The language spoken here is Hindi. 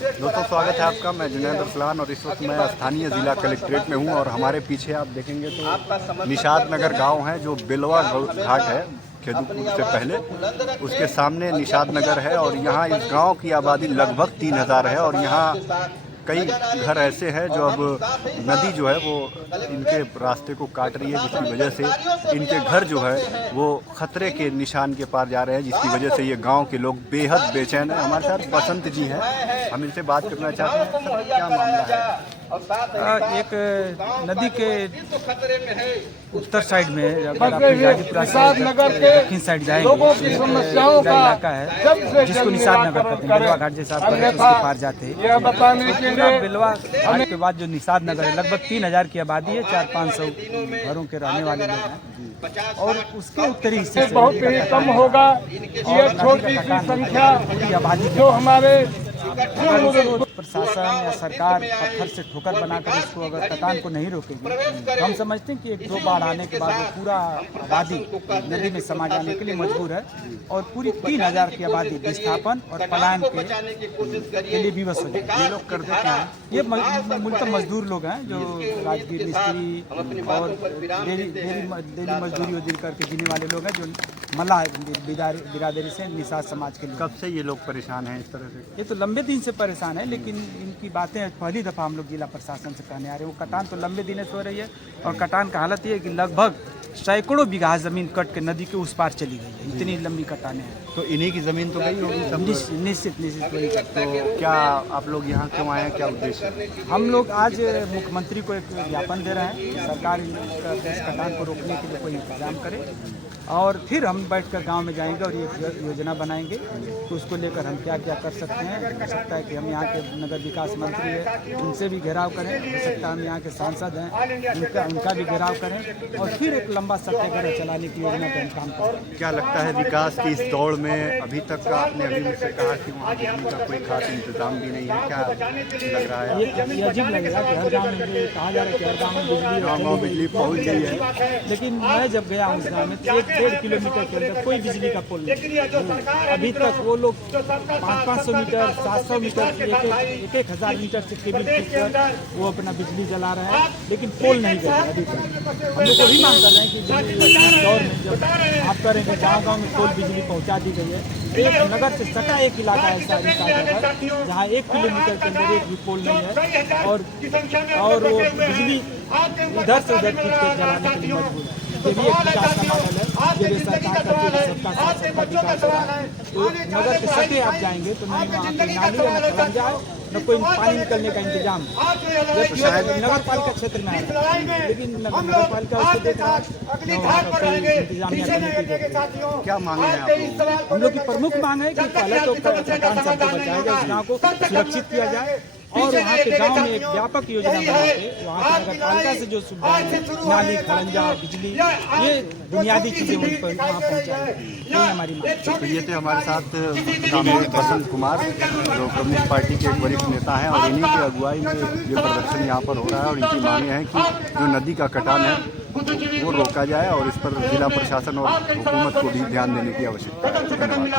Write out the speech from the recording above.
दोस्तों स्वागत है आपका। मैं जुनैद अरसलान और इस वक्त मैं स्थानीय ज़िला कलेक्ट्रेट में हूं और हमारे पीछे आप देखेंगे तो निषाद नगर गांव है जो बेलवा घाट है खेदूपुर से पहले, उसके सामने निषाद नगर है और यहाँ इस गांव की आबादी लगभग 3000 है और यहाँ कई घर ऐसे हैं जो अब नदी जो है वो इनके रास्ते को काट रही है, जिसकी वजह से इनके घर जो है वो खतरे के निशान के पार जा रहे हैं, जिसकी वजह से ये गांव के लोग बेहद बेचैन हैं। हमारे साथ बसंत जी हैं, हम इनसे बात करना चाहते हैं। सर, क्या मामला है? एक नदी के उत्तर साइड में अगर आप दक्षिण साइड जाएंगे तो इलाका है जिसको निषाद नगर कहते हैं। बेलवा घाट जैसा उसके पार जाते हैं पूरा बेलवा घाट के बाद जो निषाद नगर है लगभग 3000 की आबादी है, 400-500 घरों के रहने वाले लोग हैं और उसके उत्तरी हिस्से से बहुत ही कम होगा। ये छोटी सी संख्या जो हमारे प्रशासन या सरकार पत्थर से ठोकर बनाकर इसको अगर कटान को नहीं रोकेगी तो हम समझते हैं कि एक दो बाढ़ आने के बाद वो पूरा आबादी नदी में समा जाने के लिए मजबूर है और पूरी 3000 की आबादी विस्थापन और पलायन के लिए विवश हो जाएगी। ये लोग करते क्या हैं? ये मूलतः मजदूर लोग हैं जो राजगीर मिस्त्री और डेली मजदूरी वजूरी करके जीने वाले लोग हैं, जो मल्लाह बिरादरी से निषाद समाज के लोग। कब से ये लोग परेशान हैं इस तरह से? ये तो लंबे दिन से परेशान है, लेकिन इनकी बातें पहली दफ़ा हम लोग जिला प्रशासन से कहने आ रहे हैं। वो कटान तो लंबे दिनों से हो रही है और कटान का हालत ये है कि लगभग सैकड़ों बीघा ज़मीन कट के नदी के उस पार चली गई है। इतनी लंबी कटाने हैं। तो इन्हीं की ज़मीन तो गई होगी? निश्चित वही। तो क्या आप लोग यहाँ क्यों आए हैं, क्या उद्देश्य है? हम लोग आज मुख्यमंत्री को एक ज्ञापन दे रहे हैं कि सरकार इस कटान को रोकने के लिए कोई इंतजाम करे और फिर हम बैठकर गांव में जाएंगे और ये योजना बनाएंगे तो उसको लेकर हम क्या क्या कर सकते हैं। हो सकता है कि हम यहाँ के नगर विकास मंत्री हैं उनसे भी घेराव करें, हो सकता है हम यहाँ के सांसद हैं उनका भी घेराव करें और फिर एक लंबा सत्याग्रह चलाने की योजना पर हम काम करें। क्या लगता है विकास की इस दौड़ में अभी तक आपने अभी मुझसे कहा कि वहाँ बिजली का कोई खास इंतजाम भी नहीं है, क्या लग रहा है? ये अजीब लगेगा कि हर गाँव में कहा जा रहा है कि हर गाँव में बिजली पहुँच गई है, लेकिन मैं जब गया उस गाँव में 1.5 किलोमीटर के अंदर कोई बिजली का पोल नहीं। अभी तक वो लोग 500 मीटर 700 मीटर 1000 मीटर से केबल खींचकर वो अपना बिजली जला रहे हैं, लेकिन पोल नहीं गए अभी तक। हम लोग वही मांग कर रहे हैं कि दौर में जब आप करेंगे गाँव में पोल बिजली पहुँचा दी गई है, एक नगर से सटा एक इलाका ऐसा जहाँ 1 किलोमीटर के अंदर एक भी पोल नहीं है और वो बिजली इधर से उधर खींच कर जलाने के लिए मजबूर है। ये भी एक विकास का मॉडल है, ये सरकार का सबका साथ सबका विकास है। तो नगर के सटे आप जाएंगे तो नहीं वहाँ पे नाली न खलन जाए न कोई पानी निकलने का इंतजाम, नगर पालिका क्षेत्र में है, लेकिन नगर पालिका उसको देख रहा है इंतजामिया कमेटी। क्या मांग है आप? हम लोग की प्रमुख मांग है कि पहले तो कटान सबको बचाया जाए, उस गाँव को सुरक्षित किया जाए और वहाँ के गांव में एक व्यापक योजना बना के वहाँ की नगर पालिका से जो सुविधाएं नाली खरंजा बिजली ये बुनियादी चीज़ें उन पर वहाँ पहुँचाएं, ये हमारी मांग। तो ये थे हमारे साथ बसंत कुमार जो कम्युनिस्ट पार्टी के एक वरिष्ठ नेता हैं और इन्हीं की अगुवाई में ये प्रदर्शन यहाँ पर हो रहा है और इनकी मांग है कि जो नदी का कटान है वो रोका जाए और इस पर जिला प्रशासन और हुकूमत को भी ध्यान देने की आवश्यकता है। धन्यवाद।